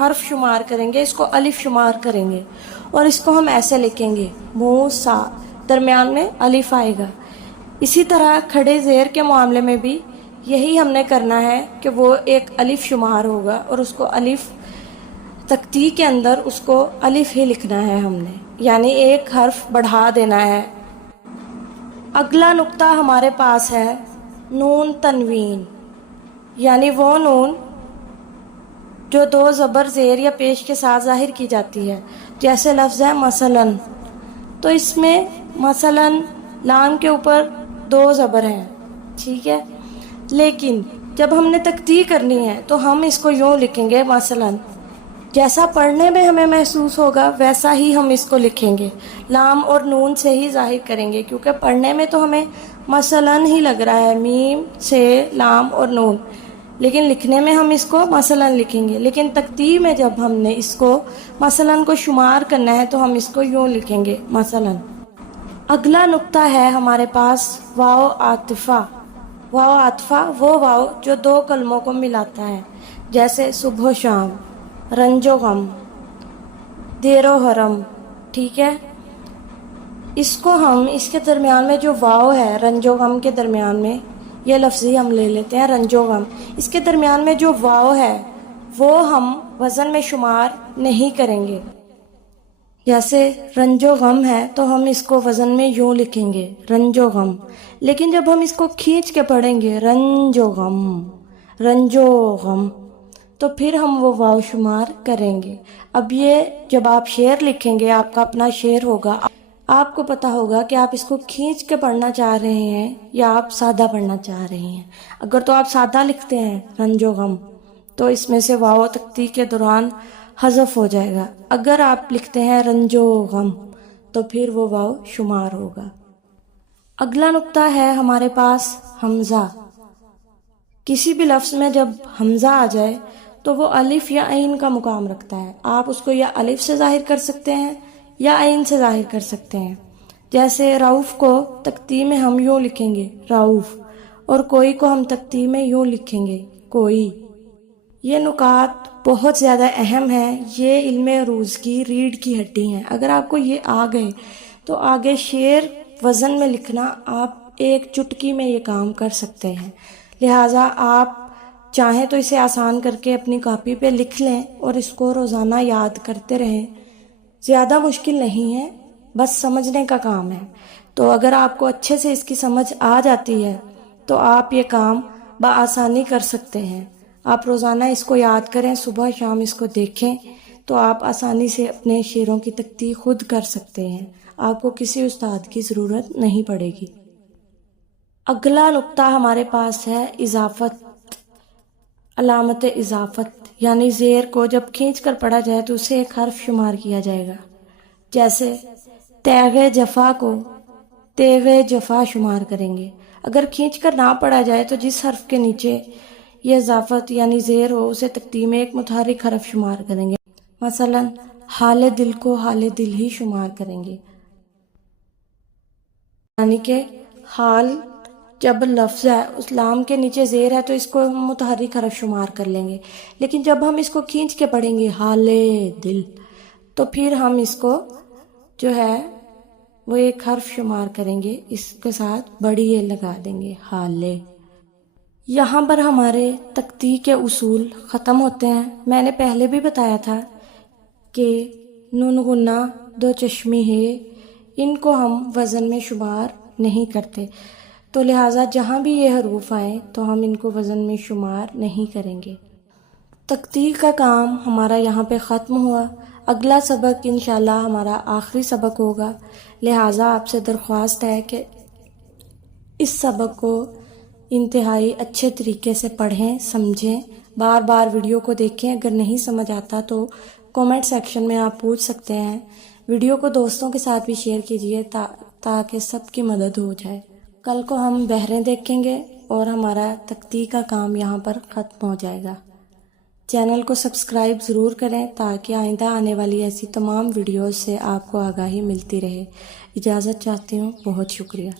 حرف شمار کریں گے، اس کو الف شمار کریں گے اور اس کو ہم ایسے لکھیں گے موسیٰ، درمیان میں الف آئے گا۔ اسی طرح کھڑے زیر کے معاملے میں بھی یہی ہم نے کرنا ہے کہ وہ ایک الف شمار ہوگا اور اس کو الف تختی کے اندر اس کو الف ہی لکھنا ہے ہم نے، یعنی ایک حرف بڑھا دینا ہے۔ اگلا نقطہ ہمارے پاس ہے نون تنوین، یعنی وہ نون جو دو زبر زیر یا پیش کے ساتھ ظاہر کی جاتی ہے، جیسے لفظ ہے مثلاً، تو اس میں مثلاً لام کے اوپر دو زبر ہیں، ٹھیک ہے، لیکن جب ہم نے تختی کرنی ہے تو ہم اس کو یوں لکھیں گے مثلاً، جیسا پڑھنے میں ہمیں محسوس ہوگا ویسا ہی ہم اس کو لکھیں گے، لام اور نون سے ہی ظاہر کریں گے، کیونکہ پڑھنے میں تو ہمیں مثلاً ہی لگ رہا ہے، میم سے لام اور نون، لیکن لکھنے میں ہم اس کو مثلاً لکھیں گے، لیکن تختی میں جب ہم نے اس کو مثلاً کو شمار کرنا ہے تو ہم اس کو یوں لکھیں گے مثلاً۔ اگلا نقطہ ہے ہمارے پاس واو عاطفہ۔ واو عاطفہ وہ واو جو دو کلموں کو ملاتا ہے، جیسے صبح و شام، رنج و غم، دیر و حرم، ٹھیک ہے۔ اس کو ہم اس کے درمیان میں جو واو ہے رنج و غم کے درمیان میں، یہ لفظی ہم لے لیتے ہیں رنج و غم، اس کے درمیان میں جو واو ہے وہ ہم وزن میں شمار نہیں کریں گے، جیسے رنج و غم ہے تو ہم اس کو وزن میں یوں لکھیں گے رنج و غم، لیکن جب ہم اس کو کھینچ کے پڑھیں گے رنج و غم، رنج و غم، تو پھر ہم وہ واو شمار کریں گے۔ اب یہ جب آپ شعر لکھیں گے، آپ کا اپنا شعر ہوگا، آپ کو پتا ہوگا کہ آپ اس کو کھینچ کے پڑھنا چاہ رہے ہیں یا آپ سادہ پڑھنا چاہ رہے ہیں۔ اگر تو آپ سادہ لکھتے ہیں رنج و غم تو اس میں سے واو تختی کے دوران حذف ہو جائے گا، اگر آپ لکھتے ہیں رنج و غم تو پھر وہ واو شمار ہوگا۔ اگلا نقطہ ہے ہمارے پاس حمزہ۔ کسی بھی لفظ میں جب حمزہ آ جائے تو وہ الف یا عین کا مقام رکھتا ہے، آپ اس کو یا الف سے ظاہر کر سکتے ہیں یا عین سے ظاہر کر سکتے ہیں، جیسے رعوف کو تختی میں ہم یوں لکھیں گے رعوف، اور کوئی کو ہم تختی میں یوں لکھیں گے کوئی۔ یہ نکات بہت زیادہ اہم ہیں، یہ علم عروض کی ریڑھ کی ہڈی ہیں، اگر آپ کو یہ آ گئے تو آگے شعر وزن میں لکھنا آپ ایک چٹکی میں یہ کام کر سکتے ہیں، لہٰذا آپ چاہیں تو اسے آسان کر کے اپنی کاپی پہ لکھ لیں اور اس کو روزانہ یاد کرتے رہیں، زیادہ مشکل نہیں ہے، بس سمجھنے کا کام ہے۔ تو اگر آپ کو اچھے سے اس کی سمجھ آ جاتی ہے تو آپ یہ کام بآسانی کر سکتے ہیں۔ آپ روزانہ اس کو یاد کریں، صبح شام اس کو دیکھیں تو آپ آسانی سے اپنے شعروں کی تختی خود کر سکتے ہیں، آپ کو کسی استاد کی ضرورت نہیں پڑے گی۔ اگلا نقطہ ہمارے پاس ہے اضافت، علامت اضافت، یعنی زیر کو جب کھینچ کر پڑھا جائے تو اسے ایک حرف شمار کیا جائے گا، جیسے تیغ جفا کو تیغ جفا شمار کریں گے۔ اگر کھینچ کر نہ پڑھا جائے تو جس حرف کے نیچے یہ اضافت یعنی زیر ہو اسے تختی میں ایک متحرک حرف شمار کریں گے، مثلا حال دل کو حال دل ہی شمار کریں گے، یعنی کہ حال جب لفظ ہے اس لام کے نیچے زیر ہے تو اس کو ہم متحرک حرف شمار کر لیں گے، لیکن جب ہم اس کو کھینچ کے پڑھیں گے حال دل تو پھر ہم اس کو جو ہے وہ ایک حرف شمار کریں گے، اس کے ساتھ بڑی یہ لگا دیں گے حال۔ یہاں پر ہمارے تختی کے اصول ختم ہوتے ہیں۔ میں نے پہلے بھی بتایا تھا کہ نون غنہ دو چشمی ہے، ان کو ہم وزن میں شمار نہیں کرتے، تو لہٰذا جہاں بھی یہ حروف آئیں تو ہم ان کو وزن میں شمار نہیں کریں گے۔ تختی کا کام ہمارا یہاں پہ ختم ہوا۔ اگلا سبق انشاءاللہ ہمارا آخری سبق ہوگا، لہٰذا آپ سے درخواست ہے کہ اس سبق کو انتہائی اچھے طریقے سے پڑھیں، سمجھیں، بار بار ویڈیو کو دیکھیں، اگر نہیں سمجھ آتا تو کومنٹ سیکشن میں آپ پوچھ سکتے ہیں۔ ویڈیو کو دوستوں کے ساتھ بھی شیئر کیجیے تاکہ سب کی مدد ہو جائے۔ کل کو ہم بحریں دیکھیں گے اور ہمارا تختی کا کام یہاں پر ختم ہو جائے گا۔ چینل کو سبسکرائب ضرور کریں تاکہ آئندہ آنے والی ایسی تمام ویڈیوز سے آپ کو آگاہی ملتی رہے۔ اجازت چاہتی ہوں، بہت شکریہ۔